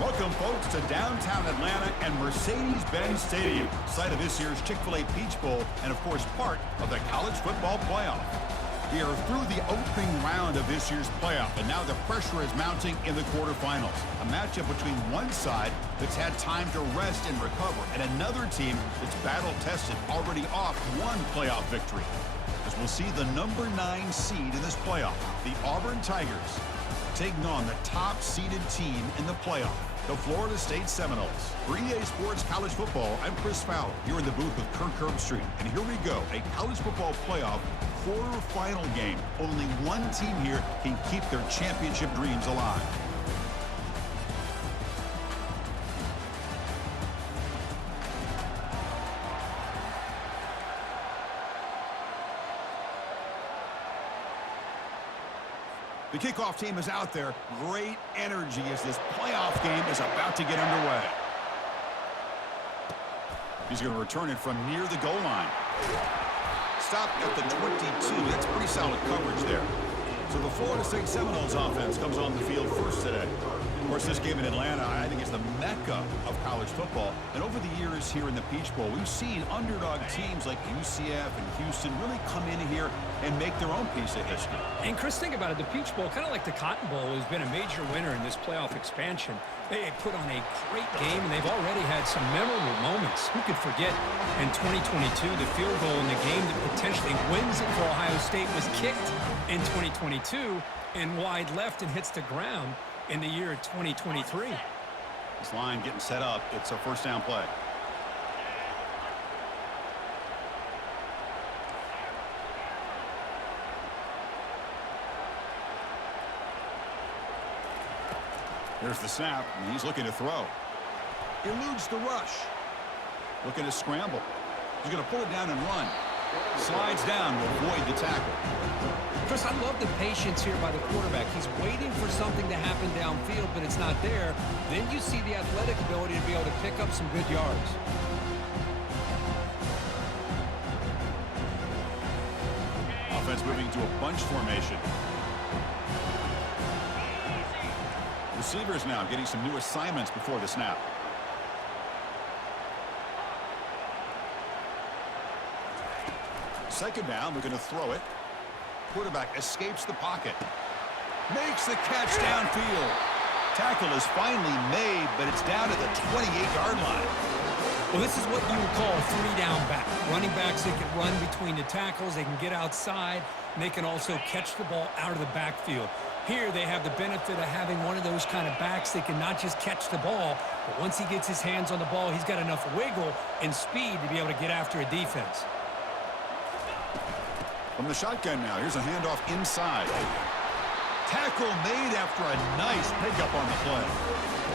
Welcome, folks, to downtown Atlanta and Mercedes-Benz Stadium, site of this year's Chick-fil-A Peach Bowl and, of course, part of the college football playoff. We are through the opening round of this year's playoff, and now the pressure is mounting in the quarterfinals. A matchup between one side that's had time to rest and recover, and another team that's battle-tested, already off one playoff victory. As we'll see the number 9 seed in this playoff, the Auburn Tigers, taking on the top-seeded team in the playoff, the Florida State Seminoles. For EA Sports College Football, I'm Chris Fowler, here in the booth with Kirk Herbstreit. And here we go, a college football playoff quarterfinal game. Only one team here can keep their championship dreams alive. The kickoff team is out there. Great energy as this playoff game is about to get underway. He's going to return it from near the goal line. Stopped at the 22. That's pretty solid coverage there. So the Florida State Seminoles offense comes on the field first today. Of course, this game in Atlanta, I think, is the mecca of college football. And over the years here in the Peach Bowl, we've seen underdog teams like UCF and Houston really come in here and make their own piece of history. And Chris, think about it. The Peach Bowl, kind of like the Cotton Bowl, has been a major winner in this playoff expansion. They put on a great game, and they've already had some memorable moments. Who could forget in 2022, the field goal in the game that potentially wins it for Ohio State was kicked in 2022 and wide left and hits the ground in the year 2023. This line getting set up. It's a first down play. There's the snap, and he's looking to throw. Eludes the rush. Looking to scramble. He's going to pull it down and run. Slides down to avoid the tackle. Chris, I love the patience here by the quarterback. He's waiting for something to happen downfield, but it's not there. Then you see the athletic ability to be able to pick up some good yards. Offense moving to a bunch formation. Receivers now getting some new assignments before the snap. Second down, we're going to throw it. Quarterback escapes the pocket. Makes the catch downfield. Tackle is finally made, but it's down to the 28-yard line. Well, this is what you would call a 3-down back. Running backs that can run between the tackles. They can get outside. And they can also catch the ball out of the backfield. Here they have the benefit of having one of those kind of backs that can not just catch the ball, but once he gets his hands on the ball, he's got enough wiggle and speed to be able to get after a defense. From the shotgun now, here's a handoff inside. Tackle made after a nice pickup on the play.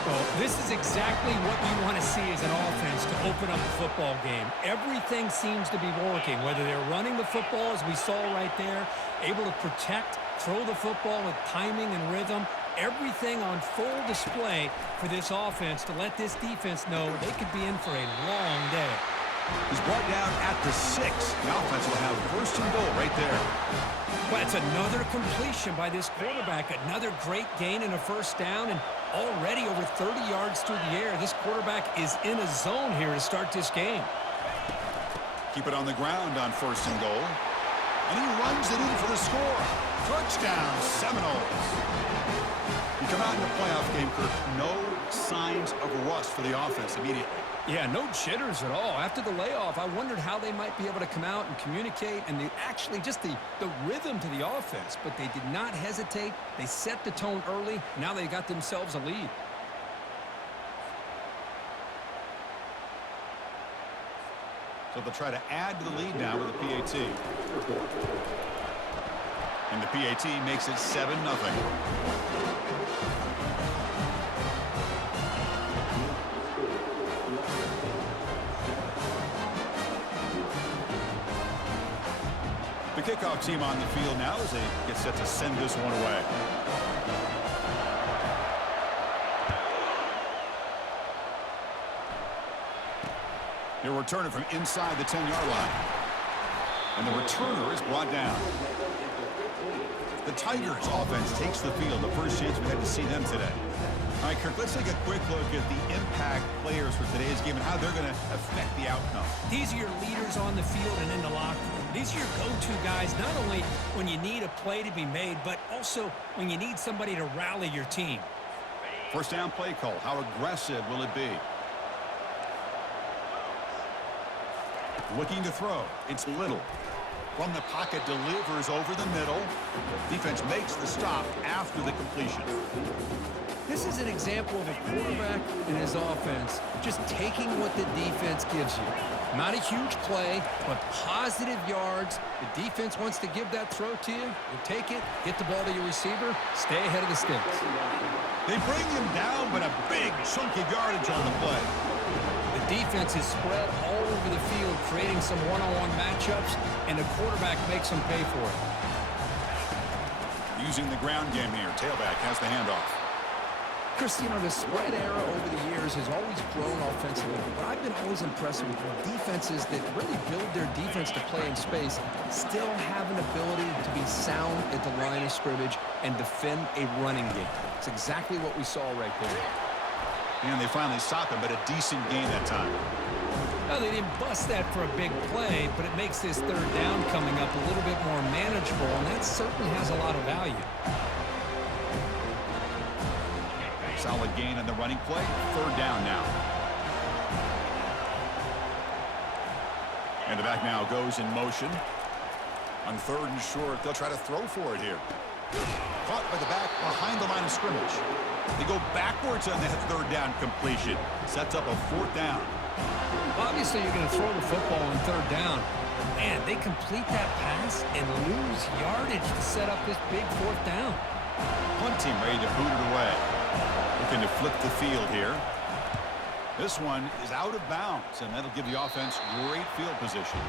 Well, this is exactly what you want to see as an offense to open up a football game. Everything seems to be working, whether they're running the football, as we saw right there, able to protect, throw the football with timing and rhythm. Everything on full display for this offense to let this defense know they could be in for a long day. He's brought down at the 6. The offense will have first and goal right there. But it's another completion by this quarterback. Another great gain and a first down, and already over 30 yards through the air. This quarterback is in a zone here to start this game. Keep it on the ground on first and goal. And he runs it in for the score. Touchdown, Seminoles. You come out in the playoff game, Kirk, no signs of rust for the offense immediately. Yeah, no jitters at all. After the layoff, I wondered how they might be able to come out and communicate and actually just the rhythm to the offense. But they did not hesitate. They set the tone early. Now they got themselves a lead. So they'll try to add to the lead now with the PAT. And the PAT makes it 7-0. The kickoff team on the field now as they get set to send this one away. He'll return it from inside the 10-yard line. And the returner is brought down. The Tigers offense takes the field. The first chance we had to see them today. All right, Kirk, let's take a quick look at the impact players for today's game and how they're going to affect the outcome. These are your leaders on the field and in the locker room. These are your go-to guys, not only when you need a play to be made, but also when you need somebody to rally your team. First down play call. How aggressive will it be? Looking to throw. It's Little. From the pocket, delivers over the middle. Defense makes the stop after the completion. This is an example of a quarterback and his offense just taking what the defense gives you. Not a huge play, but positive yards. The defense wants to give that throw to you. You take it, get the ball to your receiver, stay ahead of the sticks. They bring him down, but a big chunk of yardage on the play. The defense is spread all over the field, creating some one-on-one matchups, and the quarterback makes them pay for it. Using the ground game here. Tailback has the handoff. Chris, you know, the spread era over the years has always grown offensively, but I've been always impressed with defenses that really build their defense to play in space, still have an ability to be sound at the line of scrimmage and defend a running game. It's exactly what we saw right there. And they finally stop him, but a decent gain that time. Well, they didn't bust that for a big play, but it makes this third down coming up a little bit more manageable, and that certainly has a lot of value. Solid gain on the running play. Third down now. And the back now goes in motion. On third and short, they'll try to throw for it here. Caught by the back behind the line of scrimmage. They go backwards on that third down completion. Sets up a fourth down. Obviously, you're going to throw the football on third down. Man, they complete that pass and lose yardage to set up this big fourth down. Punt team ready to boot it away. Looking to flip the field here. This one is out of bounds, and that'll give the offense great field position.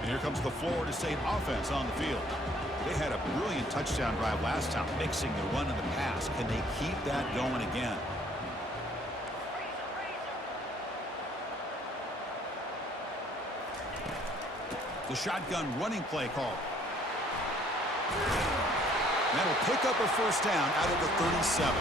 And here comes the Florida State offense on the field. They had a brilliant touchdown drive last time, mixing the run and the pass. Can they keep that going again? The shotgun running play call. That'll pick up a first down out of the 37.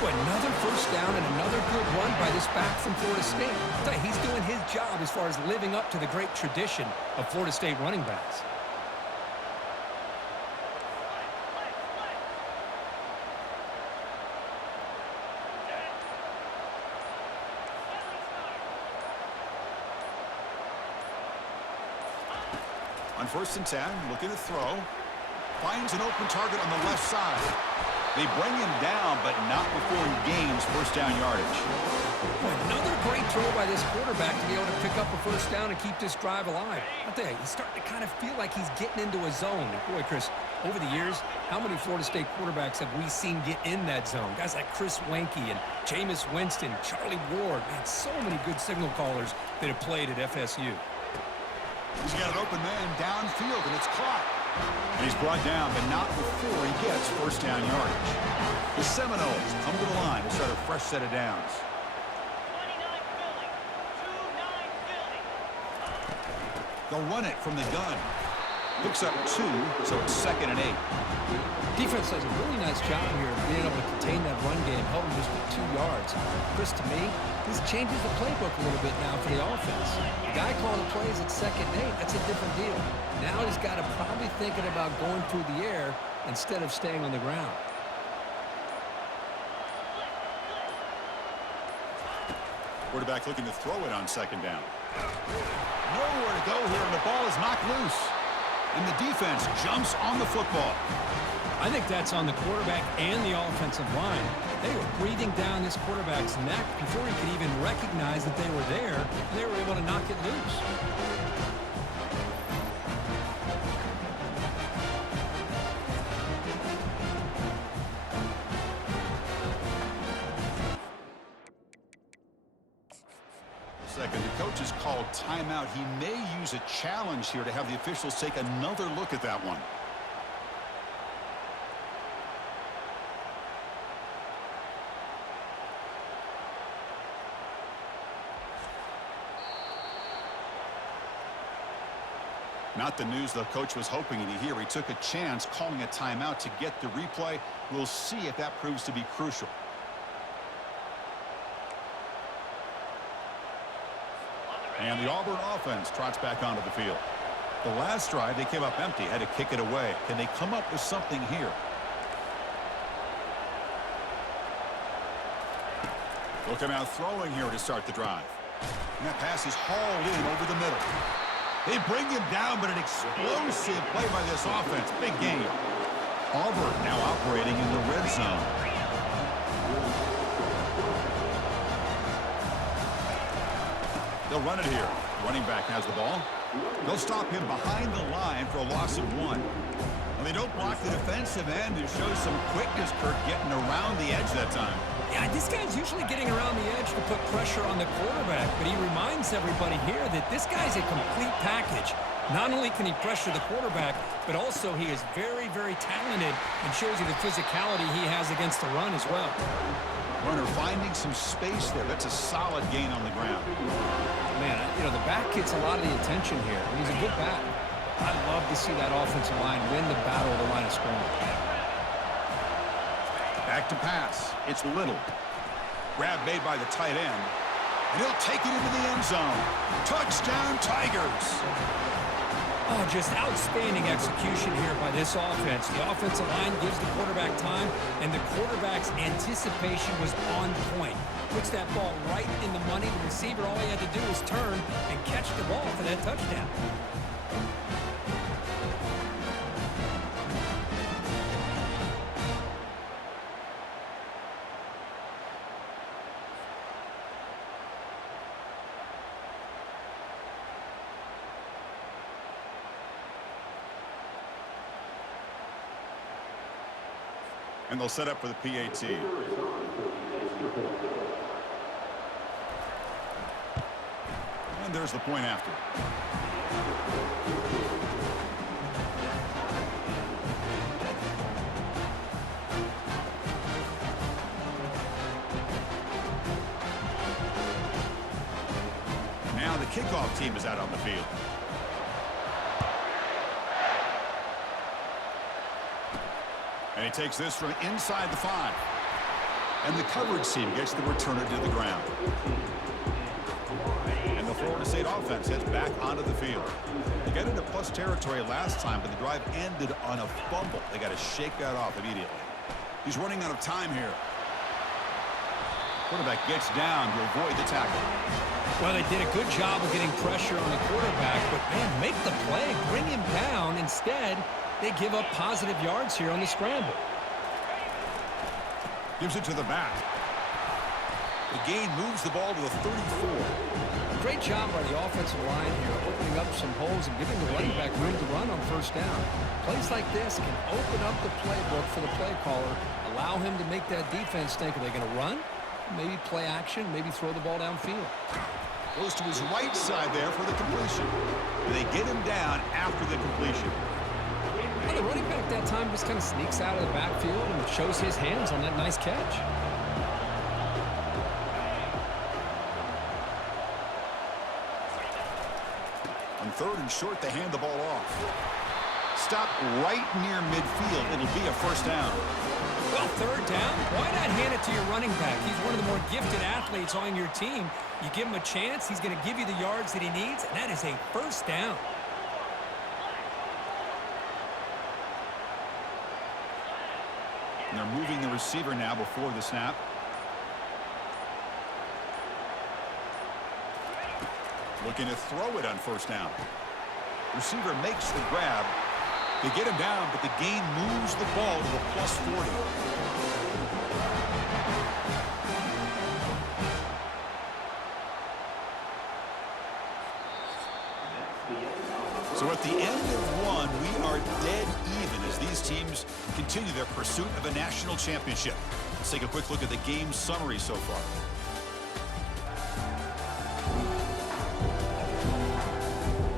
Boy, another first down and another good run by this back from Florida State. I'll tell you, he's doing his job as far as living up to the great tradition of Florida State running backs. On first and 10, looking to throw. Finds an open target on the left side. They bring him down, but not before he gains first down yardage. Boy, another great throw by this quarterback to be able to pick up a first down and keep this drive alive. I'll tell you, he's starting to kind of feel like he's getting into a zone. And boy, Chris, over the years, how many Florida State quarterbacks have we seen get in that zone? Guys like Chris Wenke and Jameis Winston, Charlie Ward. Man, so many good signal callers that have played at FSU. He's got an open man downfield, and it's caught. And he's brought down, but not before he gets first down yardage. The Seminoles come to the line to start a fresh set of downs. They'll run it from the gun. Picks up 2, so it's 2nd and 8. Defense does a really nice job here of being able to contain that run game, held him just to 2 yards. Chris, to me, this changes the playbook a little bit now for the offense. The guy calling the plays at 2nd and 8, that's a different deal. Now he's got to probably thinking about going through the air instead of staying on the ground. Quarterback looking to throw it on 2nd down. Nowhere to go here, and the ball is knocked loose. And the defense jumps on the football. I think that's on the quarterback and the offensive line. They were breathing down this quarterback's neck before he could even recognize that they were there. They were able to knock it loose. Second, the coach has called timeout. He may use a challenge here to have the officials take another look at that one. Not the news the coach was hoping to hear. He took a chance calling a timeout to get the replay. We'll see if that proves to be crucial. And the Auburn offense trots back onto the field. The last drive, they came up empty, had to kick it away. Can they come up with something here? Looking out throwing here to start the drive. And that pass is hauled in over the middle. They bring him down, but an explosive play by this offense. Big game. Auburn now operating in the red zone. They'll run it here. Running back has the ball. They'll stop him behind the line for a loss of 1. When they don't block the defensive end, it shows some quickness, Kirk, getting around the edge that time. Yeah, this guy's usually getting around the edge to put pressure on the quarterback, but he reminds everybody here that this guy's a complete package. Not only can he pressure the quarterback, but also he is very, very talented and shows you the physicality he has against the run as well. Runner finding some space there. That's a solid gain on the ground. Man, the back gets a lot of the attention here. He's a good back. I love to see that offensive line win the battle of the line of scrimmage. Back to pass. It's Little. Grab made by the tight end. And he'll take it into the end zone. Touchdown, Tigers. Oh, just outstanding execution here by this offense. The offensive line gives the quarterback time, and the quarterback's anticipation was on point. Puts that ball right in the money. The receiver, all he had to do was turn and catch the ball for that touchdown. And they'll set up for the PAT. And there's the point after. Now the kickoff team is out on the field. And he takes this from inside the 5. And the coverage team gets the returner to the ground. And the Florida State offense heads back onto the field. They got into plus territory last time, but the drive ended on a fumble. They got to shake that off immediately. He's running out of time here. Quarterback gets down to avoid the tackle. Well, they did a good job of getting pressure on the quarterback, but, man, make the play, bring him down. Instead, they give up positive yards here on the scramble. Gives it to the back. The gain moves the ball to the 34. Great job by the offensive line here, opening up some holes and giving the running back room to run on first down. Plays like this can open up the playbook for the play caller, allow him to make that defense think, are they going to run? Maybe play action, maybe throw the ball downfield. Goes to his right side there for the completion. They get him down after the completion. Well, the running back that time just kind of sneaks out of the backfield and shows his hands on that nice catch. On 3rd and short, they hand the ball off. Stop right near midfield. It'll be a first down. Well, 3rd down, why not hand it to your running back? He's one of the more gifted athletes on your team. You give him a chance, he's going to give you the yards that he needs, and that is a first down. And they're moving the receiver now before the snap. Looking to throw it on first down. Receiver makes the grab. They get him down, but the gain moves the ball to the plus 40. So at the end of one, we are dead even as these teams continue their pursuit of a national championship. Let's take a quick look at the game summary so far.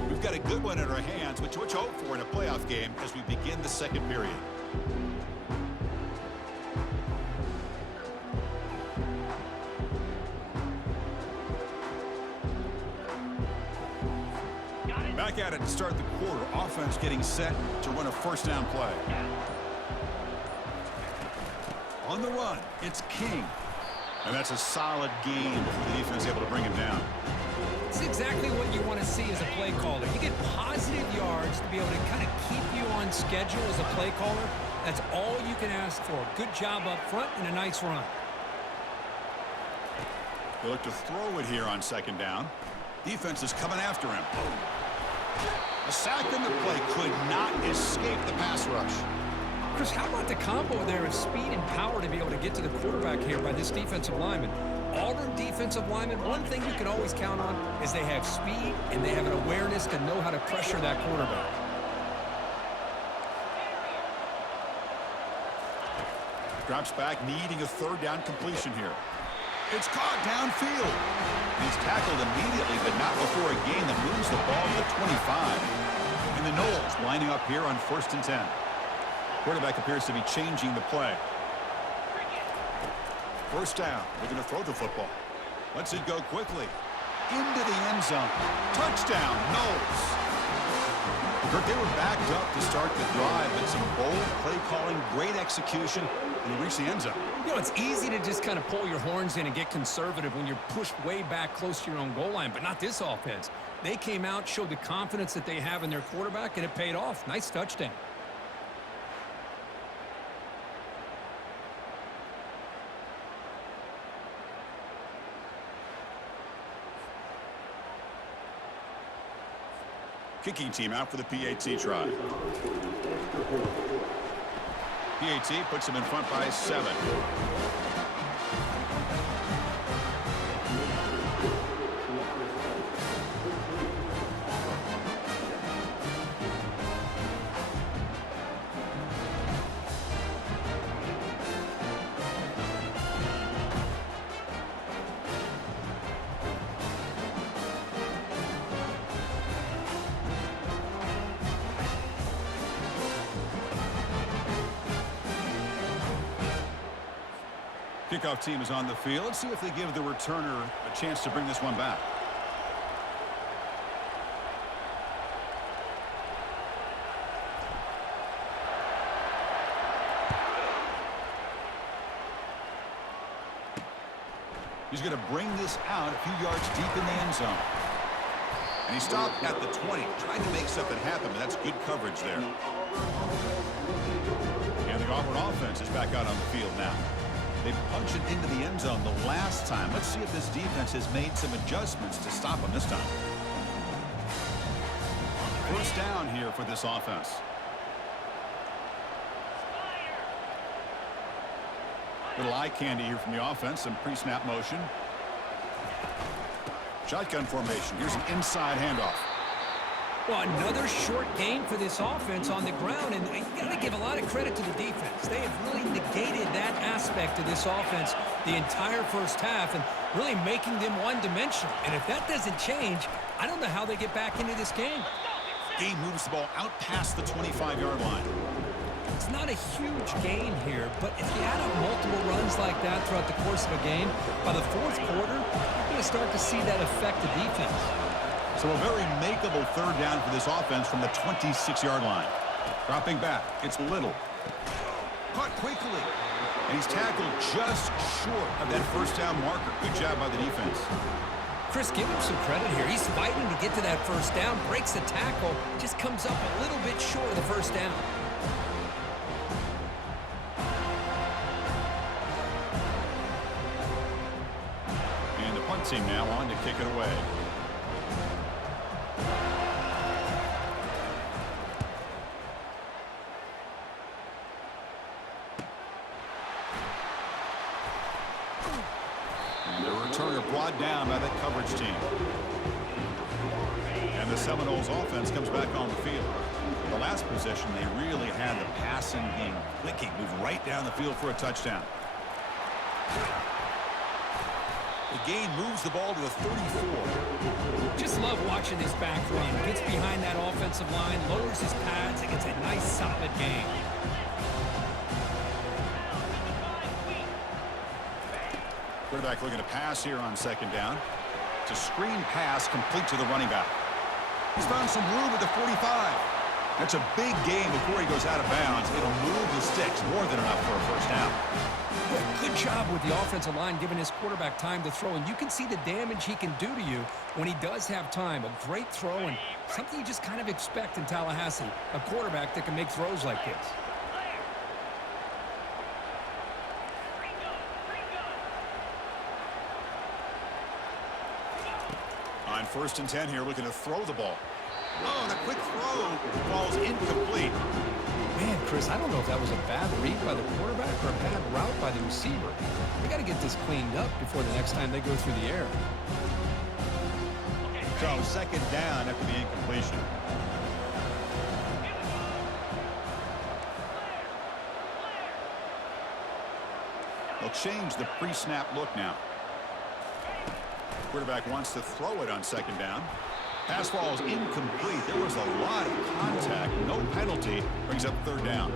We've got a good one in our hands, which we hope for in a playoff game as we begin the second period. Got it. Back at it to start the quarter. Offense getting set to run a first down play. On the run, it's King. And that's a solid gain before the defense able to bring him down. It's exactly what you want to see as a play caller. You get positive yards to be able to kind of keep you on schedule as a play caller. That's all you can ask for. Good job up front and a nice run. They look to throw it here on second down. Defense is coming after him. A sack in the play could not escape the pass rush. Chris, how about the combo there of speed and power to be able to get to the quarterback here by this defensive lineman? Auburn defensive lineman, one thing you can always count on is they have speed and they have an awareness to know how to pressure that quarterback. Drops back, needing a third down completion here. It's caught downfield. He's tackled immediately, but not before a gain that moves the ball to the 25. And the Noles lining up here on 1st and 10. Quarterback appears to be changing the play. First down. We're going to throw the football. Lets it go quickly. Into the end zone. Touchdown, Noles. Kirk, they were backed up to start the drive, but some bold play calling, great execution, and they reached the end zone. You know, it's easy to just kind of pull your horns in and get conservative when you're pushed way back close to your own goal line, but not this offense. They came out, showed the confidence that they have in their quarterback, and it paid off. Nice touchdown. Kicking team out for the PAT try. PAT puts them in front by 7. Kickoff team is on the field. Let's see if they give the returner a chance to bring this one back. He's going to bring this out a few yards deep in the end zone. And he stopped at the 20, trying to make something happen, but that's good coverage there. And the Auburn offense is back out on the field now. They punched it into the end zone the last time. Let's see if this defense has made some adjustments to stop them this time. First down here for this offense. Little eye candy here from the offense. Some pre-snap motion. Shotgun formation. Here's an inside handoff. Well, another short game for this offense on the ground, and you got to give a lot of credit to the defense. They have really negated that aspect of this offense the entire first half and really making them one-dimensional. And if that doesn't change, I don't know how they get back into this game. Game moves the ball out past the 25-yard line. It's not a huge gain here, but if you add up multiple runs like that throughout the course of a game, by the fourth quarter, you're going to start to see that affect the defense. So a very makeable third down for this offense from the 26-yard line. Dropping back, it's Little. Caught quickly. And he's tackled just short of that first down marker. Good job by the defense. Chris, give him some credit here. He's fighting to get to that first down, breaks the tackle, just comes up a little bit short of the first down. And the punt team now on to kick it away. Returner brought down by that coverage team. And the Seminoles offense comes back on the field. The last possession, they really had the passing game clicking, moved right down the field for a touchdown. The gain moves the ball to the 34. Just love watching this back run. Gets behind that offensive line, lowers his pads, and gets a nice solid gain. Quarterback looking to pass here on second down. It's a screen pass complete to the running back. He's found some room at the 45. That's a big gain before he goes out of bounds. It'll move the sticks, more than enough for a first down. Yeah, good job with the offensive line giving his quarterback time to throw, and you can see the damage he can do to you when he does have time. A great throw and something you just kind of expect in Tallahassee, a quarterback that can make throws like this. On 1st and 10 here, looking to throw the ball. Oh, and a quick throw falls incomplete. Man, Chris, I don't know if that was a bad read by the quarterback or a bad route by the receiver. They got to get this cleaned up before the next time they go through the air. So 2nd down after the incompletion. They'll change the pre-snap look now. Quarterback wants to throw it on 2nd down. Pass falls incomplete. There was a lot of contact. No penalty. Brings up 3rd down.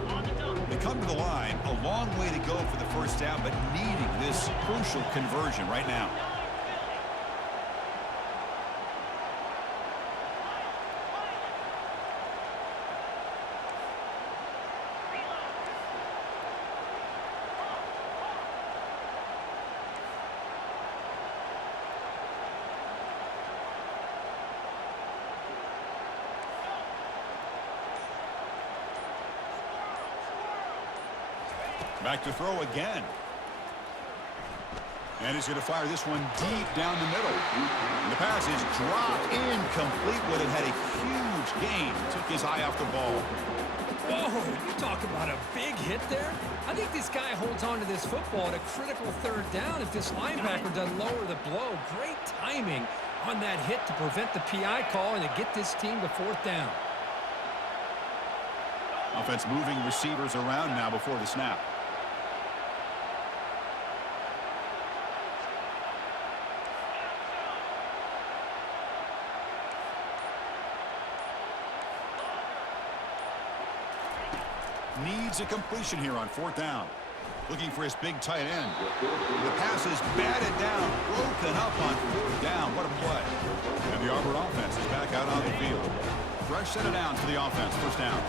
They come to the line. A long way to go for the first down, but needing this crucial conversion right now. Back to throw again. And he's going to fire this one deep down the middle. And the pass is dropped incomplete. Would have had a huge gain. Took his eye off the ball. Whoa, you talk about a big hit there. I think this guy holds on to this football at a critical 3rd down if this linebacker doesn't lower the blow. Great timing on that hit to prevent the PI call and to get this team to 4th down. Offense moving receivers around now before the snap. Needs a completion here on 4th down. Looking for his big tight end. The pass is batted down, broken up on 4th down. What a play. And the Auburn offense is back out on the field. Fresh set of downs for the offense. 1st down.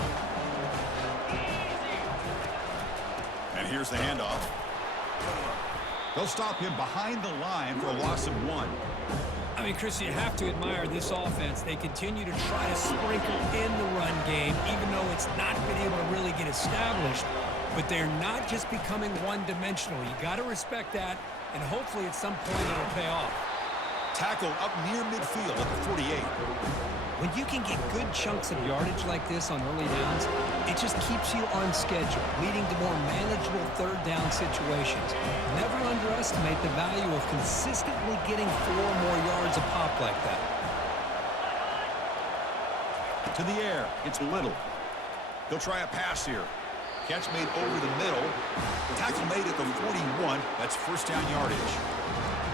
And here's the handoff. They'll stop him behind the line for a loss of 1. I mean, Chris, you have to admire this offense. They continue to try to sprinkle in the run game, even though it's not been able to really get established. But they're not just becoming one-dimensional. You got to respect that, and hopefully at some point it'll pay off. Tackle up near midfield at the 48. When you can get good chunks of yardage like this on early downs, it just keeps you on schedule, leading to more manageable 3rd down situations. Never underestimate the value of consistently getting 4 more yards a pop like that. To the air, it's Little. He'll try a pass here. Catch made over the middle. Tackle made at the 41. That's 1st down yardage.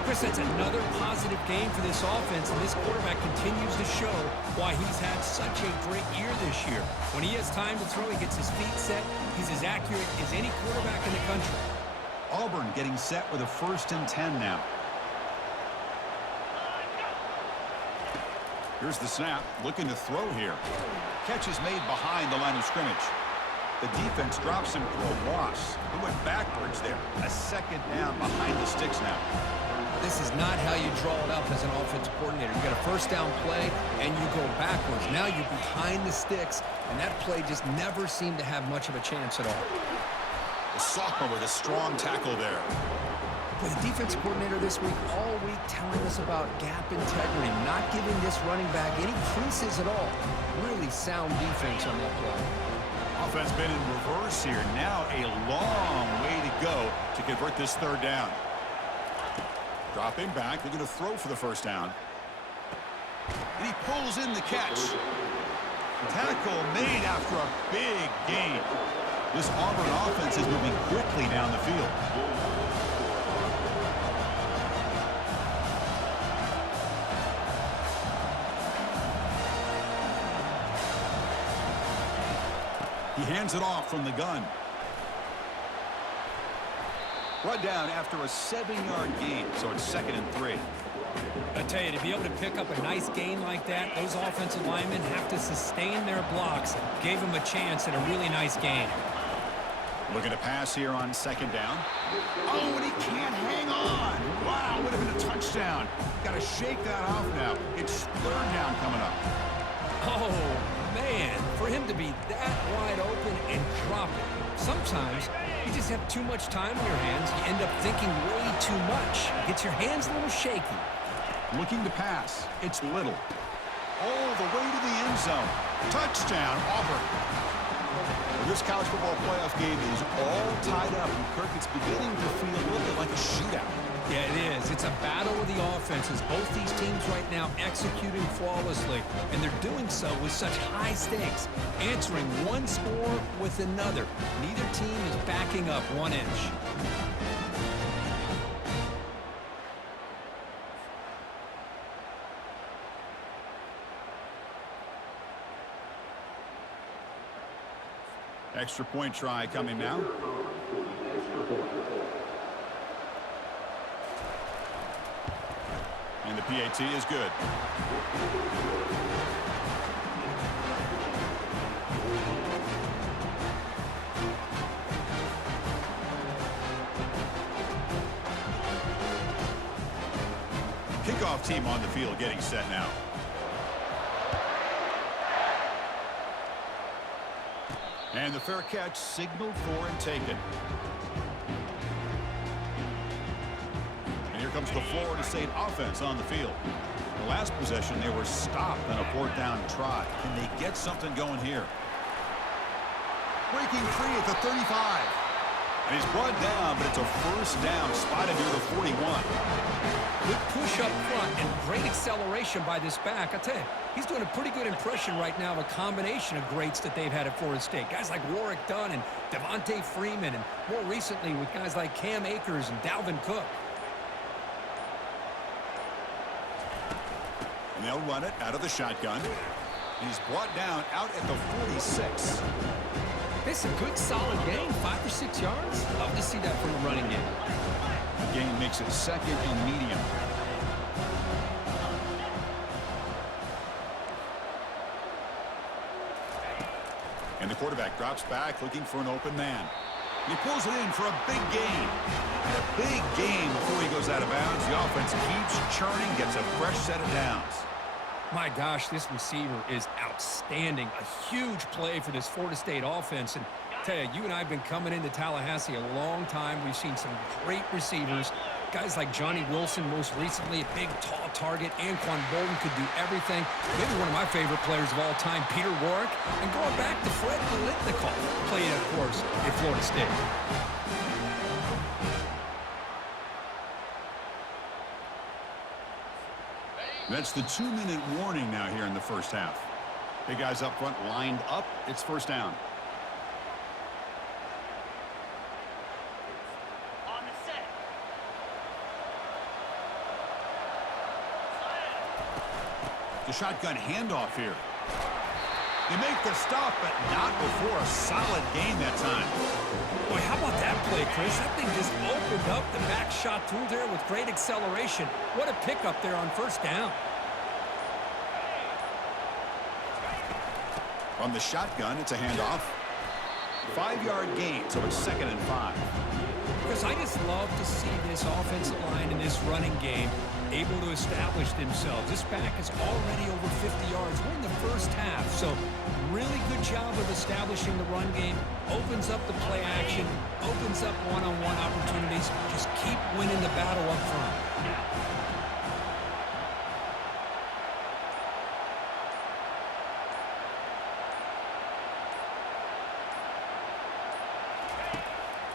Chris, that's another positive game for this offense, and this quarterback continues to show why he's had such a great year this year. When he has time to throw, he gets his feet set. He's as accurate as any quarterback in the country. Auburn getting set with a 1st and 10 now. Here's the snap, looking to throw here. Catch is made behind the line of scrimmage. The defense drops him for a loss. He went backwards there. A 2nd down behind the sticks now. This is not how you draw it up as an offensive coordinator. You got a 1st down play, and you go backwards. Now you're behind the sticks, and that play just never seemed to have much of a chance at all. The sophomore with a strong tackle there. But the defense coordinator this week, all week, telling us about gap integrity, not giving this running back any creases at all. Really sound defense on that play. Offense been in reverse here. Now a long way to go to convert this 3rd down. Dropping back. They're going to throw for the 1st down. And he pulls in the catch. Tackle made after a big gain. This Auburn offense is moving quickly down the field. He hands it off from the gun. Brought down after a 7-yard gain, so it's 2nd and 3. I tell you, to be able to pick up a nice gain like that, those offensive linemen have to sustain their blocks. Gave them a chance at a really nice gain. Looking to pass here on second down. Oh, and he can't hang on. Wow, would have been a touchdown. Got to shake that off now. It's third down coming up. Oh, man, for him to be that wide open and drop it. Sometimes you just have too much time on your hands. You end up thinking way too much. Gets your hands a little shaky. Looking to pass. It's Little. All the way to the end zone. Touchdown, Auburn. Well, this college football playoff game is all tied up, and Kirk, it's beginning to feel a little bit like a shootout. Yeah, it is. It's a battle of the offenses. Both these teams right now executing flawlessly, and they're doing so with such high stakes, answering one score with another. Neither team is backing up 1 inch. Extra point try coming now. And the PAT is good. Kickoff team on the field getting set now. And the fair catch signaled for and taken. And here comes the Florida State offense on the field. The last possession, they were stopped on a fourth down try. Can they get something going here? Breaking free at the 35. And he's brought down, but it's a first down spotted near the 41. Good push up front and great acceleration by this back. I tell you, he's doing a pretty good impression right now of a combination of greats that they've had at Florida State. Guys like Warwick Dunn and Devontae Freeman, and more recently with guys like Cam Akers and Dalvin Cook. And they'll run it out of the shotgun. He's brought down out at the 46. It's a good, solid gain, 5 or 6 yards. Love to see that from a running game. The gain makes it second and medium. And the quarterback drops back looking for an open man. He pulls it in for a big gain. And a big gain before he goes out of bounds. The offense keeps churning, gets a fresh set of downs. My gosh, this receiver is outstanding. A huge play for this Florida State offense. And I tell you, you and I have been coming into Tallahassee a long time. We've seen some great receivers. Guys like Johnny Wilson, most recently, a big, tall target. Anquan Bolden could do everything. Maybe one of my favorite players of all time, Peter Warwick. And going back to Fred Biletnikoff, playing, of course, at Florida State. That's the 2-minute warning now here in the first half. Big guys up front lined up. It's first down. On the set. The shotgun handoff here. They make the stop, but not before a solid gain that time. Boy, how about that play, Chris? That thing just opened up. The back shot through there with great acceleration. What a pickup there on first down. From the shotgun, it's a handoff. 5-yard gain, so it's 2nd and 5. Chris, I just love to see this offensive line in this running game able to establish themselves. This back is already over 50 yards. We're in the first half, so really good job of establishing the run game. Opens up the play action, opens up one-on-one opportunities. Just keep winning the battle up front.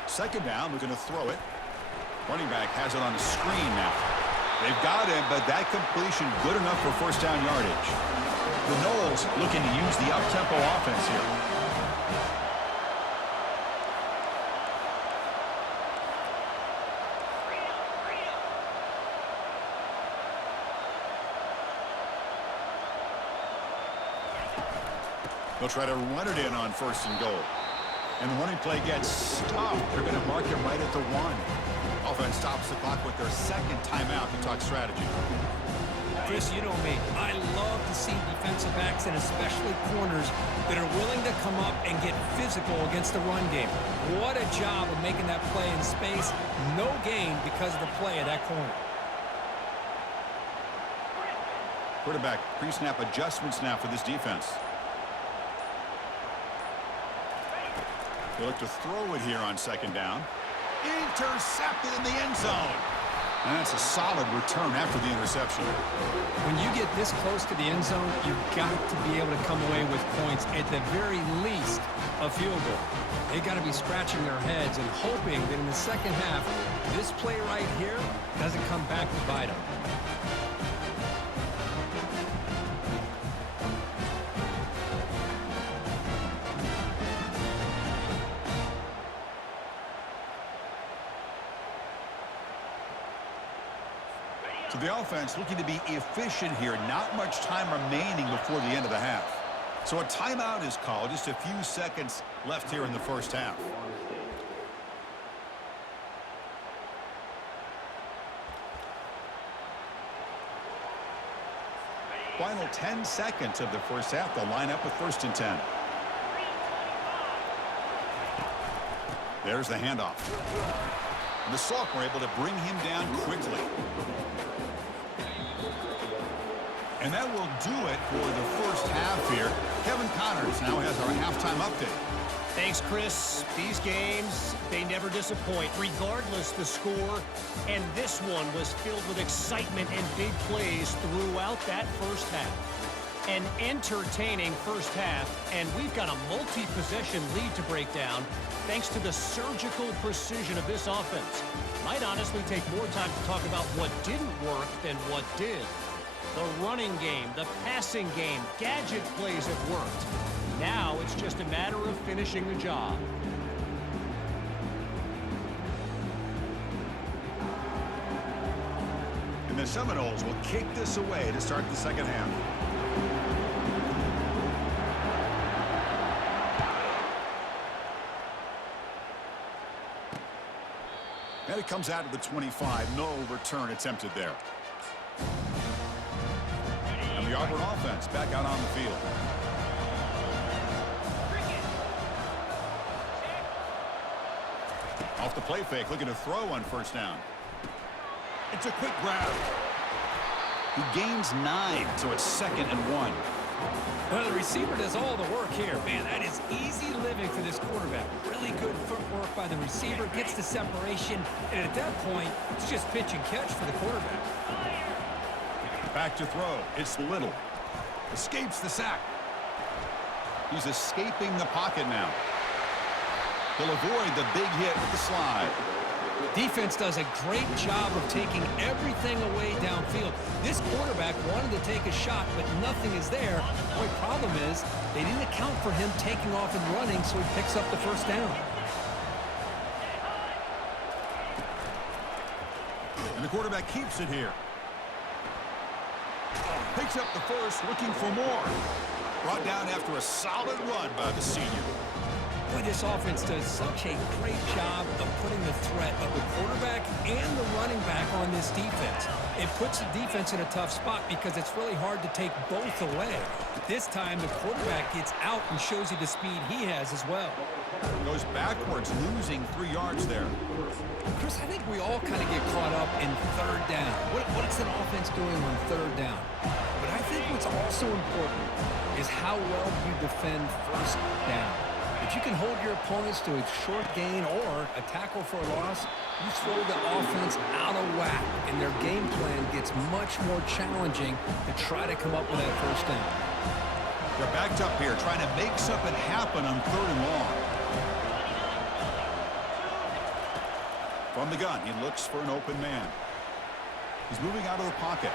Second down, we're going to throw it. Running back has it on the screen now. They've got him, but that completion good enough for first down yardage. The Noles looking to use the up-tempo offense here. They'll try to run it in on 1st and goal. And the running play gets stopped. They're going to mark him right at the 1. Offense stops the clock with their second timeout to talk strategy. Chris, you know me. I love to see defensive backs and especially corners that are willing to come up and get physical against the run game. What a job of making that play in space. No gain because of the play of that corner. Quarterback pre-snap adjustments now for this defense. They look to throw it here on second down. Intercepted in the end zone. And that's a solid return after the interception. When you get this close to the end zone, you've got to be able to come away with points, at the very least, a field goal. They've got to be scratching their heads and hoping that in the second half, this play right here doesn't come back to bite them. So the offense looking to be efficient here. Not much time remaining before the end of the half. So a timeout is called. Just a few seconds left here in the first half. Final 10 seconds of the first half. They'll line up with 1st and 10. There's the handoff. And the Sophomore able to bring him down quickly. And that will do it for the first half here. Kevin Connors now has our halftime update. Thanks, Chris. These games, they never disappoint, regardless the score. And this one was filled with excitement and big plays throughout that first half. An entertaining first half, and we've got a multi-possession lead to break down thanks to the surgical precision of this offense. Might honestly take more time to talk about what didn't work than what did. The running game, the passing game, gadget plays have worked. Now it's just a matter of finishing the job. And the Seminoles will kick this away to start the second half. And it comes out of the 25. No return attempted there. And the Auburn offense back out on the field. Off the play fake, looking to throw on 1st down. It's a quick grab. He gains 9, so it's 2nd and 1. Well, the receiver does all the work here. Man, that is easy living for this quarterback. Really good footwork by the receiver, gets the separation, and at that point, it's just pitch and catch for the quarterback. Back to throw. It's Little. Escapes the sack. He's escaping the pocket now. He'll avoid the big hit with the slide. Defense does a great job of taking everything away downfield. This quarterback wanted to take a shot, but nothing is there. The only problem is they didn't account for him taking off and running, so he picks up the 1st down. And the quarterback keeps it here. Picks up the 1st, looking for more. Brought down after a solid run by the senior. Boy, this offense does such a great job of putting the threat of the quarterback and the running back on this defense. It puts the defense in a tough spot because it's really hard to take both away. This time, the quarterback gets out and shows you the speed he has as well. Goes backwards, losing 3 yards there. Chris, I think we all kind of get caught up in 3rd down. What is an offense doing on 3rd down? But I think what's also important is how well you defend 1st down. If you can hold your opponents to a short gain or a tackle for a loss, you throw the offense out of whack, and their game plan gets much more challenging to try to come up with that 1st down. They're backed up here, trying to make something happen on 3rd and long. From the gun, he looks for an open man. He's moving out of the pocket.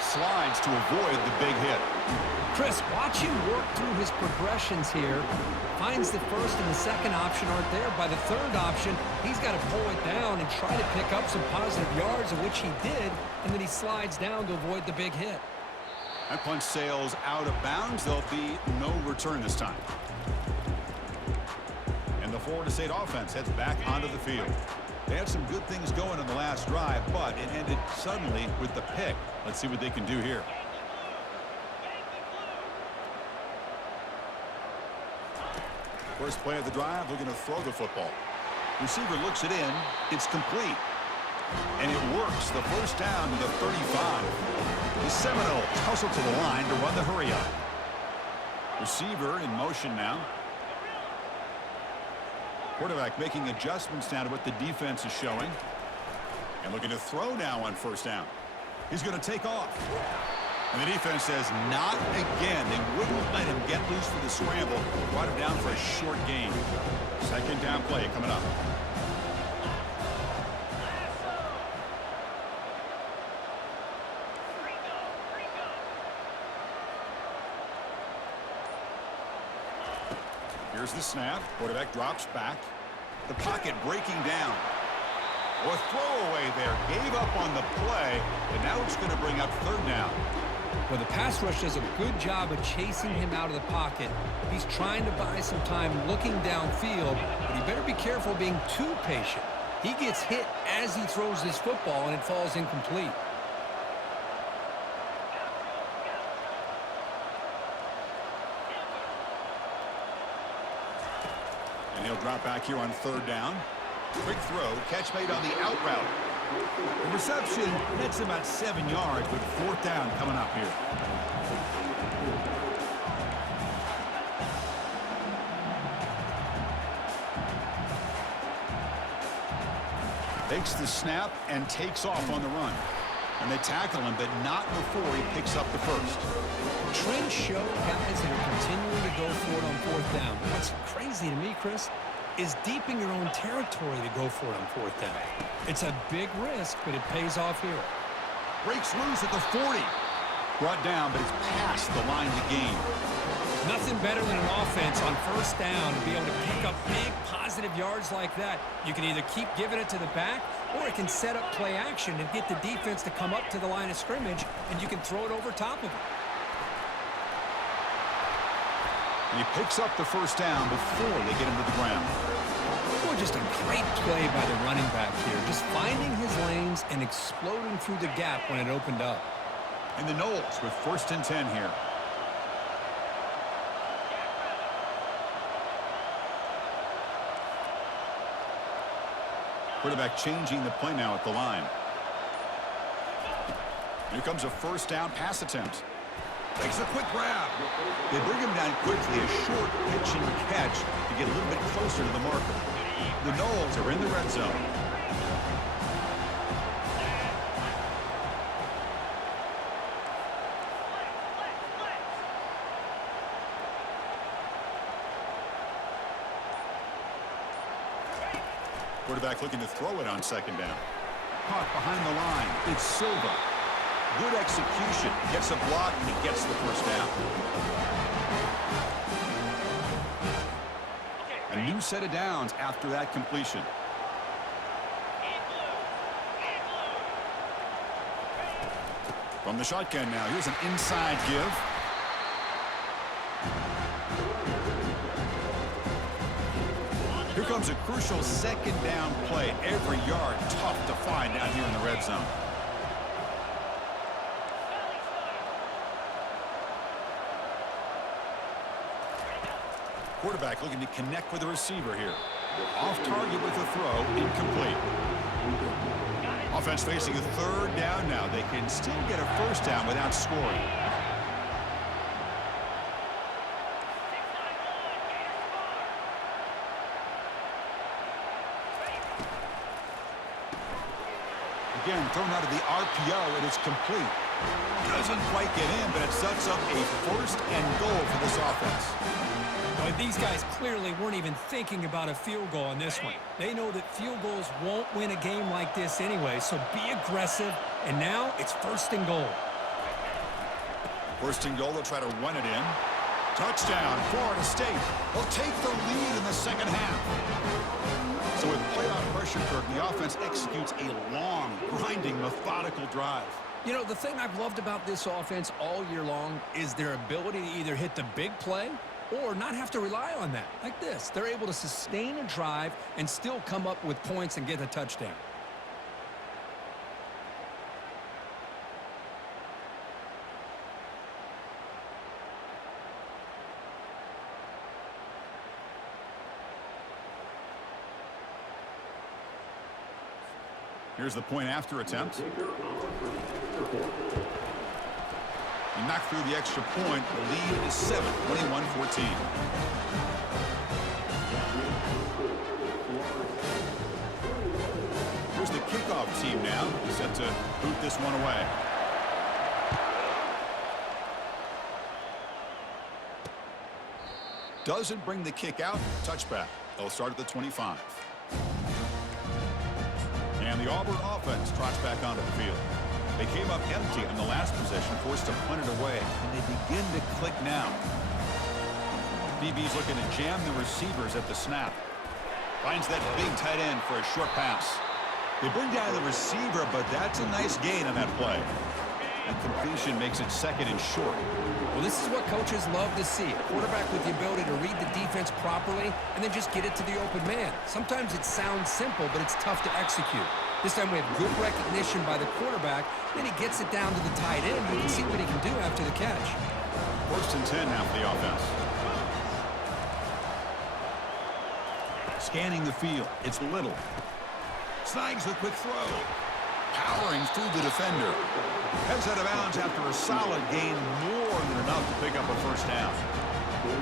Slides to avoid the big hit. Chris, watch him work through his progressions here. Finds the 1st and the 2nd option aren't there. By the 3rd option, he's got to pull it down and try to pick up some positive yards, of which he did, and then he slides down to avoid the big hit. That punch sails out of bounds. There'll be no return this time. And the Florida State offense heads back onto the field. They had some good things going on the last drive, but it ended suddenly with the pick. Let's see what they can do here. First play of the drive, looking to throw the football. Receiver looks it in. It's complete. And it works. The first down to the 35. The Seminoles hustle to the line to run the hurry up. Receiver in motion now. Quarterback making adjustments now to what the defense is showing. And looking to throw now on first down. He's going to take off. And the defense says, not again. They wouldn't let him get loose for the scramble. Brought him down for a short gain. Second down play coming up. Here's the snap. Quarterback drops back. The pocket breaking down. A throwaway there. Gave up on the play, but now it's going to bring up third down. Well, the pass rush does a good job of chasing him out of the pocket. He's trying to buy some time looking downfield, but he better be careful being too patient. He gets hit as he throws this football, and it falls incomplete. And he'll drop back here on third down. Quick throw, catch made on the out route. The reception nets about 7 yards, with fourth down coming up here. Takes the snap and takes off on the run. And they tackle him, but not before he picks up the first. Trends show guys that are continuing to go for it on fourth down. What's crazy to me, Chris, is deep in your own territory to go for it on fourth down. It's a big risk, but it pays off here. Breaks loose at the 40. Brought down, but it's past the line to gain. Nothing better than an offense on first down to be able to pick up big positive yards like that. You can either keep giving it to the back, or it can set up play action and get the defense to come up to the line of scrimmage, and you can throw it over top of it. And he picks up the first down before they get him to the ground. Boy, just a great play by the running back here. Just finding his lanes and exploding through the gap when it opened up. And the Noles with first and 10 here. Quarterback changing the play now at the line. Here comes a first down pass attempt. Takes a quick grab. They bring him down quickly, a short pitch and catch to get a little bit closer to the marker. The Noles are in the red zone. Quarterback looking to throw it on second down. Caught behind the line. It's Silva. Good execution. Gets a block and he gets the first down. A new set of downs after that completion. From the shotgun now. Here's an inside give. Here comes a crucial second down play. Every yard tough to find down here in the red zone. Quarterback looking to connect with the receiver here. Off target with a throw, incomplete. Offense facing a third down now. They can still get a first down without scoring. Again, thrown out of the RPO, and it's complete. Doesn't quite get in, but it sets up a first and goal for this offense. But these guys clearly weren't even thinking about a field goal on this one. They know that field goals won't win a game like this anyway, so be aggressive, and now it's first and goal. First and goal, they'll try to run it in. Touchdown, Florida State. They'll take the lead in the second half. So with playoff pressure, Kirk, the offense executes a long, grinding, methodical drive. You know, the thing I've loved about this offense all year long is their ability to either hit the big play or not have to rely on that. Like this, they're able to sustain a drive and still come up with points and get a touchdown. Here's the point after attempt. He knocked through the extra point. The lead is 7, 21-14. Here's the kickoff team now. Set to boot this one away. Doesn't bring the kick out. Touchback. They'll start at the 25. And the Auburn offense trots back onto the field. They came up empty in the last possession, forced to punt it away, and they begin to click now. BB's looking to jam the receivers at the snap. Finds that big tight end for a short pass. They bring down the receiver, but that's a nice gain on that play. And completion makes it 2nd and short. Well, this is what coaches love to see. A quarterback with the ability to read the defense properly and then just get it to the open man. Sometimes it sounds simple, but it's tough to execute. This time we have good recognition by the quarterback. Then he gets it down to the tight end. You can see what he can do after the catch. 1st and 10 now for the offense. Scanning the field. It's Little. Snags the quick throw. Powering through the defender. Heads out of bounds after a solid gain, more than enough to pick up a 1st down.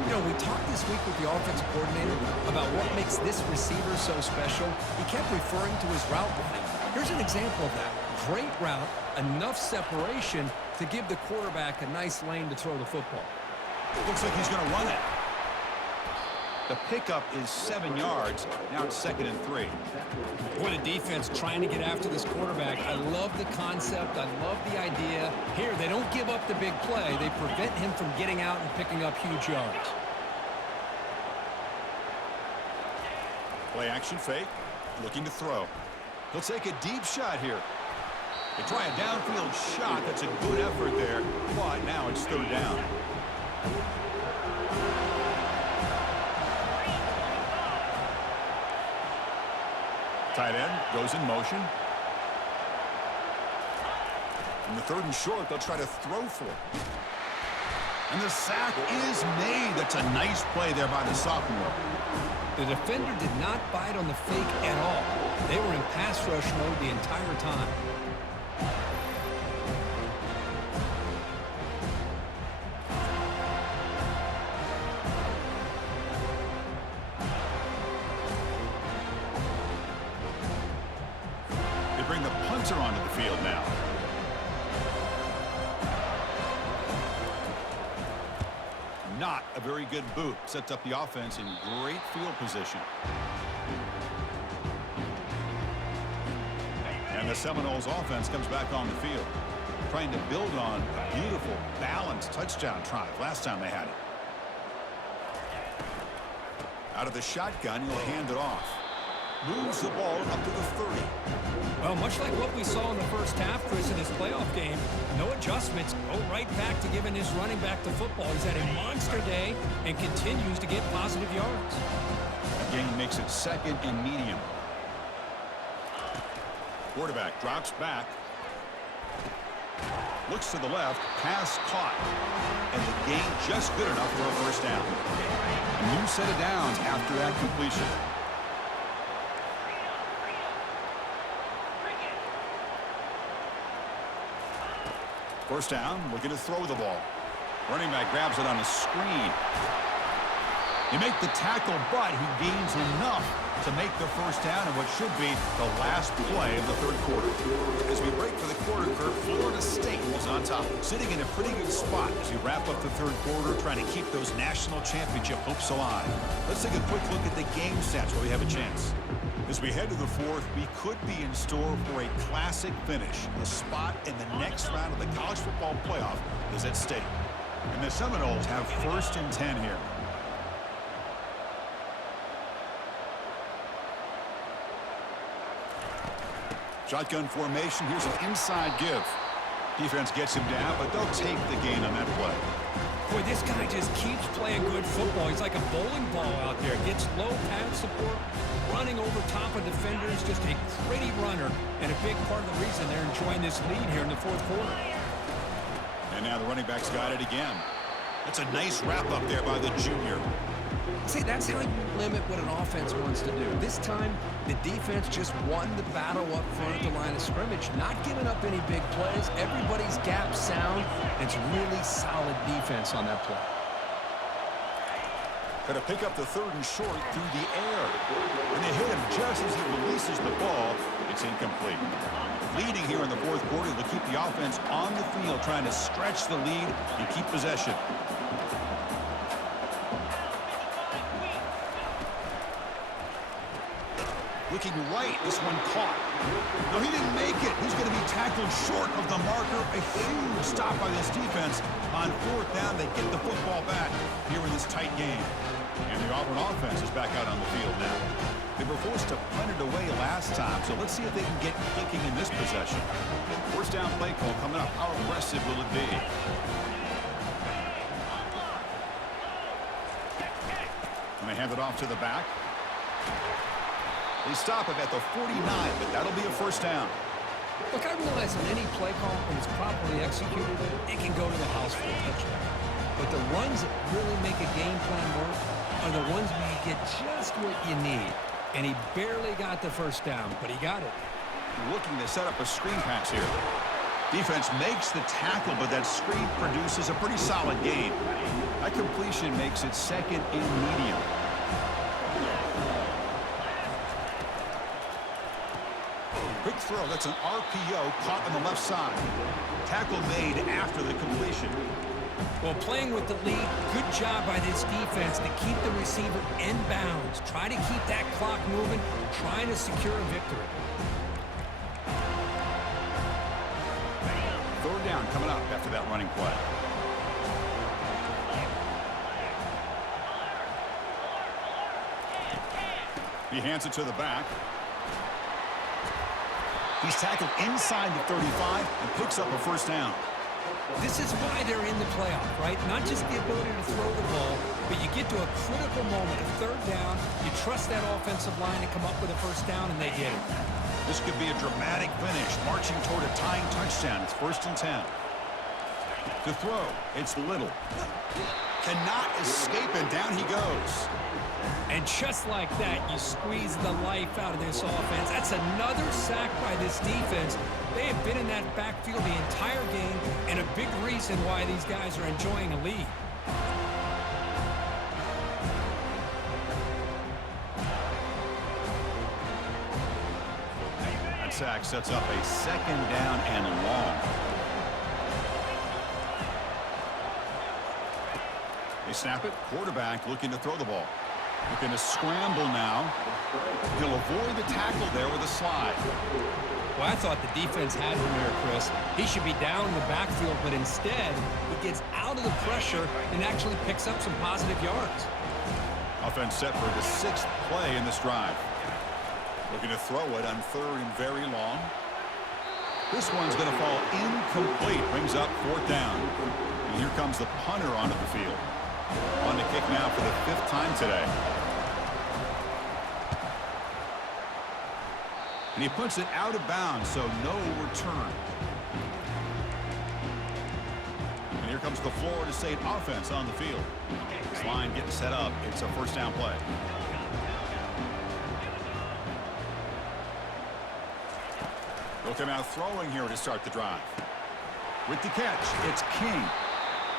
You know, we talked this week with the offensive coordinator about what makes this receiver so special. He kept referring to his route running. Here's an example of that. Great route, enough separation to give the quarterback a nice lane to throw the football. Looks like he's going to run it. The pickup is 7 yards. Now it's 2nd and 3. What a defense trying to get after this quarterback. I love the concept. I love the idea. Here, they don't give up the big play. They prevent him from getting out and picking up huge yards. Play action fake. Looking to throw. He'll take a deep shot here. They try a downfield shot. That's a good effort there. But now it's 3rd down. Tight end goes in motion. And the 3rd and short, they'll try to throw for it. And the sack is made. That's a nice play there by the sophomore. The defender did not bite on the fake at all. They were in pass rush mode the entire time. Bring the punter onto the field now. Not a very good boot. Sets up the offense in great field position. And the Seminoles offense comes back on the field, trying to build on a beautiful, balanced touchdown drive last time they had it. Out of the shotgun, he'll hand it off. Moves the ball up to the 30. Well, much like what we saw in the first half, Chris, in his playoff game, no adjustments, go right back to giving his running back the football. He's had a monster day and continues to get positive yards. Again, makes it 2nd and medium. Quarterback drops back. Looks to the left, pass caught. And the gain just good enough for a 1st down. A new set of downs after that completion. First down, looking to throw the ball. Running back grabs it on a screen. You make the tackle, but he gains enough to make the 1st down in what should be the last play of the 3rd quarter. As we break for the quarter, Kurt, Florida State is on top, sitting in a pretty good spot as we wrap up the 3rd quarter, trying to keep those national championship hopes alive. Let's take a quick look at the game stats while we have a chance. As we head to the 4th, we could be in store for a classic finish. A spot in the next round of the college football playoff is at stake. And the Seminoles have 1st and 10 here. Shotgun formation. Here's an inside give. Defense gets him down, but they'll take the gain on that play. Boy, this guy just keeps playing good football. He's like a bowling ball out there. Gets low pad support, running over top of defenders. Just a gritty runner, and a big part of the reason they're enjoying this lead here in the fourth quarter. And now the running back's got it again. That's a nice wrap-up there by the junior. See, that's how you limit what an offense wants to do. This time, the defense just won the battle up front at the line of scrimmage, not giving up any big plays. Everybody's gap sound. It's really solid defense on that play. Going to pick up the third and short through the air. And they hit him just as he releases the ball. It's incomplete. Leading here in the fourth quarter to keep the offense on the field, trying to stretch the lead and keep possession. Looking right, this one caught. No, he didn't make it. He's going to be tackled short of the marker. A huge stop by this defense. On fourth down, they get the football back here in this tight game. And the Auburn offense is back out on the field now. They were forced to punt it away last time, so let's see if they can get clicking in this possession. First down play call coming up. How aggressive will it be? And they hand it off to the back. They stop him at the 49, but that'll be a first down. Look, I realize in any play call, when it's properly executed, it can go to the house for a touchdown. But the runs that really make a game plan work are the ones where you get just what you need. And he barely got the first down, but he got it. Looking to set up a screen pass here. Defense makes the tackle, but that screen produces a pretty solid gain. That completion makes it second and medium. Quick throw. That's an RPO caught on the left side. Tackle made after the completion. Well, playing with the lead, good job by this defense to keep the receiver in bounds. Try to keep that clock moving, trying to secure a victory. Third down coming up after that running play. He hands it to the back. He's tackled inside the 35 and picks up a first down. This is why they're in the playoff, right? Not just the ability to throw the ball, but you get to a critical moment, a third down, you trust that offensive line to come up with a first down, and they get it. This could be a dramatic finish, marching toward a tying touchdown. It's 1st and 10. To throw, it's Little. Cannot escape, and down he goes. And just like that, you squeeze the life out of this offense. That's another sack by this defense. They have been in that backfield the entire game, and a big reason why these guys are enjoying a lead. That sack sets up a second down and long. They snap it. Quarterback looking to throw the ball. Looking to scramble now. He'll avoid the tackle there with a slide. Well, I thought the defense had him there, Chris. He should be down in the backfield, but instead, he gets out of the pressure and actually picks up some positive yards. Offense set for the 6th play in this drive. Looking to throw it on third and very long. This one's going to fall incomplete. Brings up 4th down. And here comes the punter onto the field. On the kick now for the 5th time today. And he puts it out of bounds, so no return. And here comes the Florida State offense on the field. This line getting set up. It's a first down play. They'll come out throwing here to start the drive. With the catch, it's King.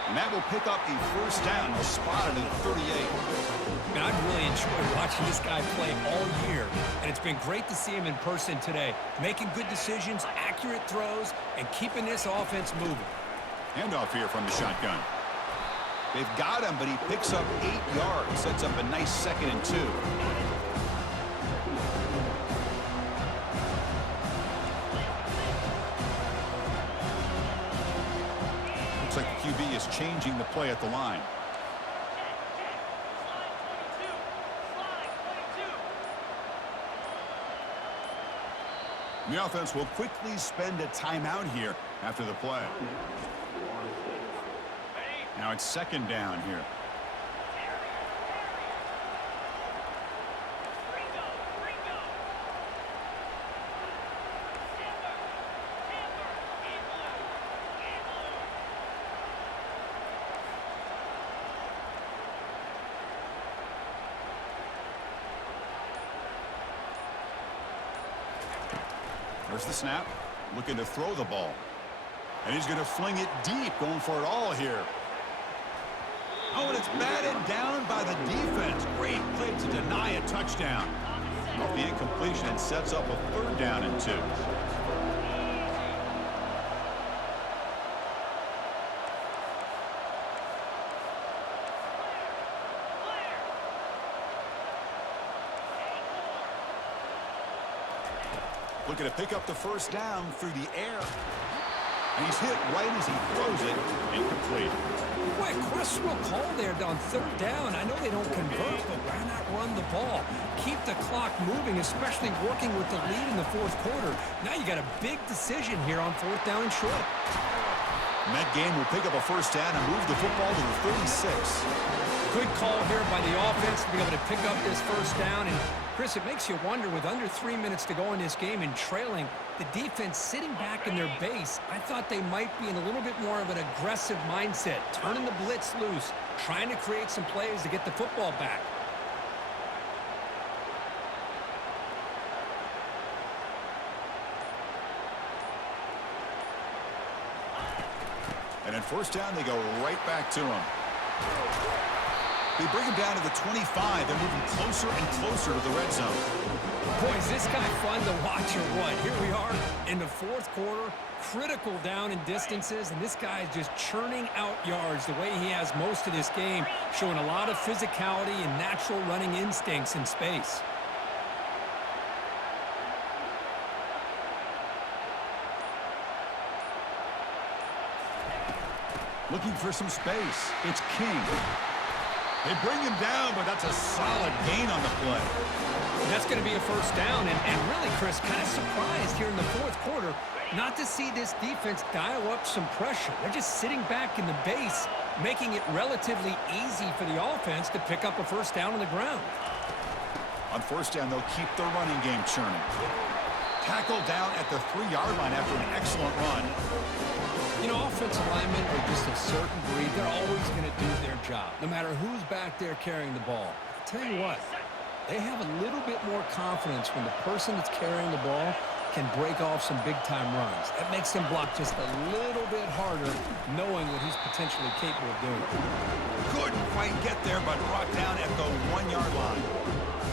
And that will pick up the first down. He'll spot it at 38. Man, I've really enjoyed watching this guy play all year, and it's been great to see him in person today, making good decisions, accurate throws, and keeping this offense moving. Handoff here from the shotgun. They've got him, but he picks up 8 yards, sets up a nice 2nd and 2. Looks like the QB is changing the play at the line. The offense will quickly spend a timeout here after the play. Now it's second down here. There's the snap, looking to throw the ball. And he's going to fling it deep, going for it all here. Oh, and it's batted down by the defense. Great play to deny a touchdown. Off the incompletion, sets up a third down and 2. Looking to pick up the first down through the air. And he's hit right as he throws it. Incomplete. Boy, a questionable call there on third down. I know they don't convert, but why not run the ball? Keep the clock moving, especially working with the lead in the fourth quarter. Now you got a big decision here on fourth down and short. And that game will pick up a first down and move the football to the 36. Good call here by the offense to be able to pick up this first down. And Chris, it makes you wonder, with under 3 minutes to go in this game and trailing, the defense sitting back in their base, I thought they might be in a little bit more of an aggressive mindset, turning the blitz loose, trying to create some plays to get the football back. And at first down, they go right back to him. They bring him down to the 25. They're moving closer and closer to the red zone. Boy, is this guy fun to watch or what? Here we are in the fourth quarter, critical down in distances, and this guy is just churning out yards the way he has most of this game, showing a lot of physicality and natural running instincts in space. Looking for some space. It's King. They bring him down, but that's a solid gain on the play. That's going to be a first down, and really, Chris, kind of surprised here in the fourth quarter not to see this defense dial up some pressure. They're just sitting back in the base, making it relatively easy for the offense to pick up a first down on the ground. On first down, they'll keep their running game churning. Tackled down at the 3-yard line after an excellent run. You know, offensive linemen are just a certain breed. They're always going to do their job, no matter who's back there carrying the ball. I'll tell you what, they have a little bit more confidence when the person that's carrying the ball can break off some big-time runs. That makes them block just a little bit harder, knowing what he's potentially capable of doing. Couldn't quite get there, but brought down at the 1-yard line.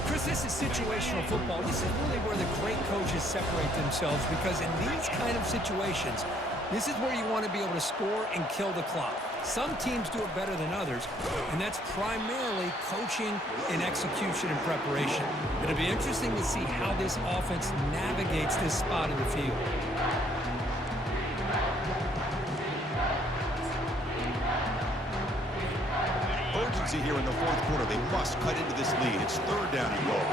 Chris, this is situational football. This is really where the great coaches separate themselves, because in these kind of situations, this is where you want to be able to score and kill the clock. Some teams do it better than others, and that's primarily coaching and execution and preparation. It'll be interesting to see how this offense navigates this spot in the field. Urgency here in the fourth quarter. They must cut into this lead. It's third down and goal.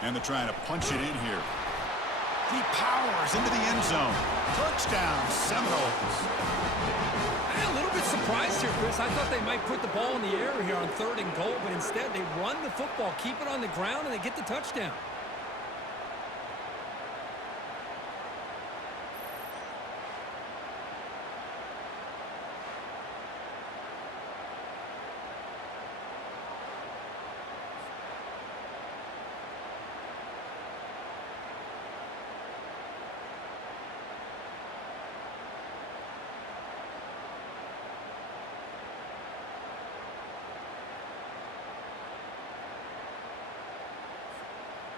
And they're trying to punch it in here. He powers into the end zone. Touchdown, Seminoles. I'm a little bit surprised here, Chris. I thought they might put the ball in the air here on third and goal, but instead they run the football, keep it on the ground, and they get the touchdown.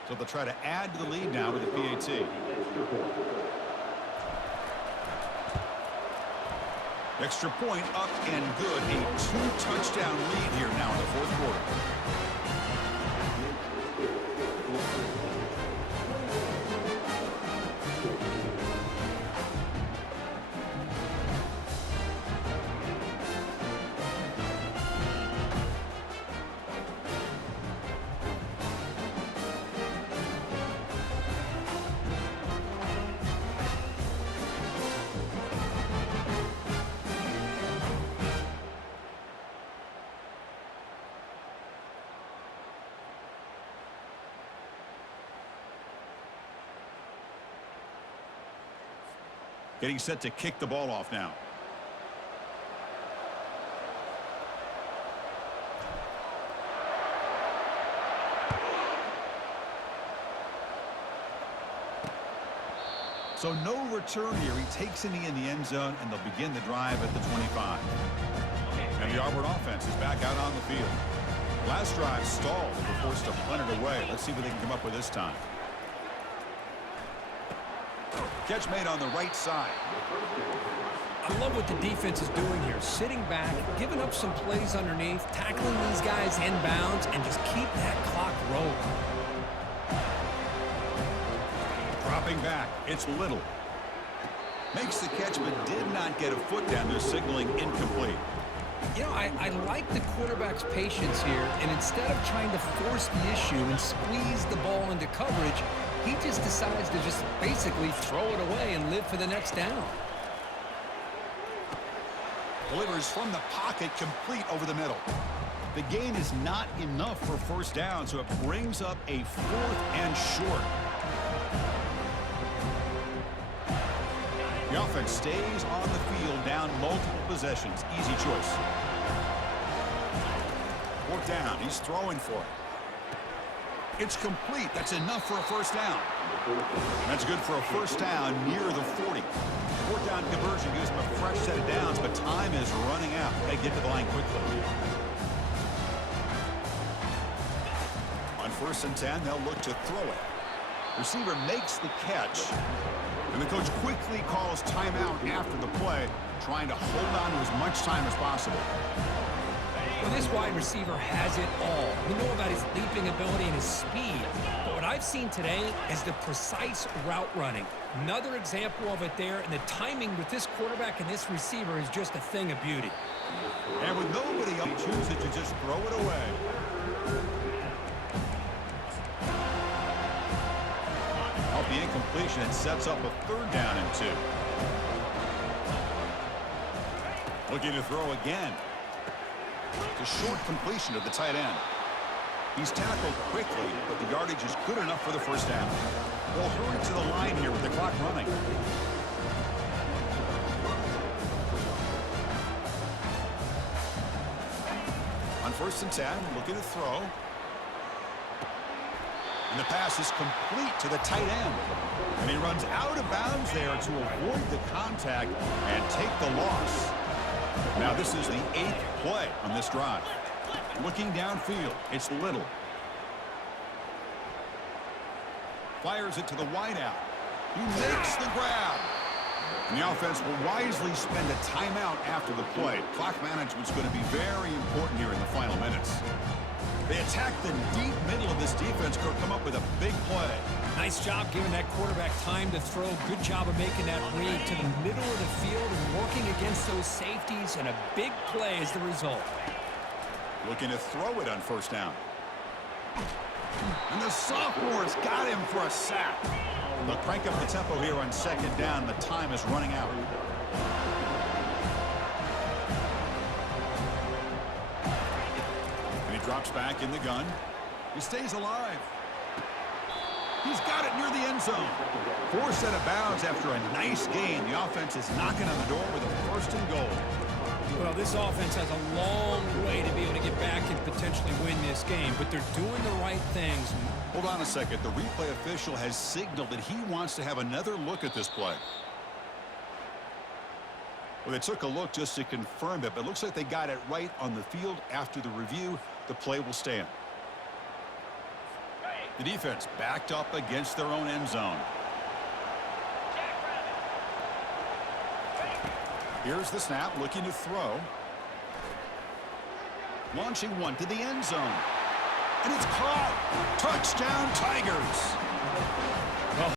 So they'll try to add to the lead now with the PAT. Extra point up and good. A 2-touchdown lead here now in the fourth quarter. Getting set to kick the ball off now. So no return here. He takes it in the end zone, and they'll begin the drive at the 25. And the Auburn offense is back out on the field. Last drive stalled and were forced to punt it away. Let's see what they can come up with this time. Catch made on the right side. I love what the defense is doing here. Sitting back, giving up some plays underneath, tackling these guys inbounds, and just keep that clock rolling. Dropping back, it's Little. Makes the catch, but did not get a foot down there, signaling incomplete. You know, I like the quarterback's patience here, and instead of trying to force the issue and squeeze the ball into coverage, he just decides to just basically throw it away and live for the next down. Delivers from the pocket, complete over the middle. The gain is not enough for first down, so it brings up a 4th and short. The offense stays on the field, down multiple possessions. Easy choice. 4th down. He's throwing for it. It's complete. That's enough for a first down. That's good for a first down near the 40. 4th down conversion gives them a fresh set of downs, but time is running out. Got to get to the line quickly. On 1st and 10, they'll look to throw it. Receiver makes the catch. And the coach quickly calls timeout after the play, trying to hold on to as much time as possible. Well, this wide receiver has it all. We know about his leaping ability and his speed. But what I've seen today is the precise route running. Another example of it there, and the timing with this quarterback and this receiver is just a thing of beauty. And with nobody else, he chooses to just throw it away. Off the incompletion, it sets up a 3rd down and 2. Looking to throw again. It's a short completion to the tight end. He's tackled quickly, but the yardage is good enough for the first down. They'll hurry to the line here with the clock running. On 1st and 10, looking to throw. And the pass is complete to the tight end. And he runs out of bounds there to avoid the contact and take the loss. Now this is the 8th play on this drive. Looking downfield, it's Little. Fires it to the wideout. He makes the grab. And the offense will wisely spend a timeout after the play. Clock management's going to be very important here in the final minutes. They attack the deep middle of this defense, could come up with a big play. Nice job giving that quarterback time to throw. Good job of making that read to the middle of the field and working against those safeties, and a big play is the result. Looking to throw it on 1st down. And the sophomore's got him for a sack. They'll crank up the tempo here on 2nd down. The time is running out. Drops back in the gun. He stays alive. He's got it near the end zone. 4th set of bounds after a nice gain. The offense is knocking on the door with a 1st and goal. Well, this offense has a long way to be able to get back and potentially win this game, but they're doing the right things. Hold on a second. The replay official has signaled that he wants to have another look at this play. Well, they took a look just to confirm it, but it looks like they got it right on the field. After the review, the play will stand. The defense backed up against their own end zone. Here's the snap, looking to throw. Launching one to the end zone. And it's caught. Touchdown, Tigers.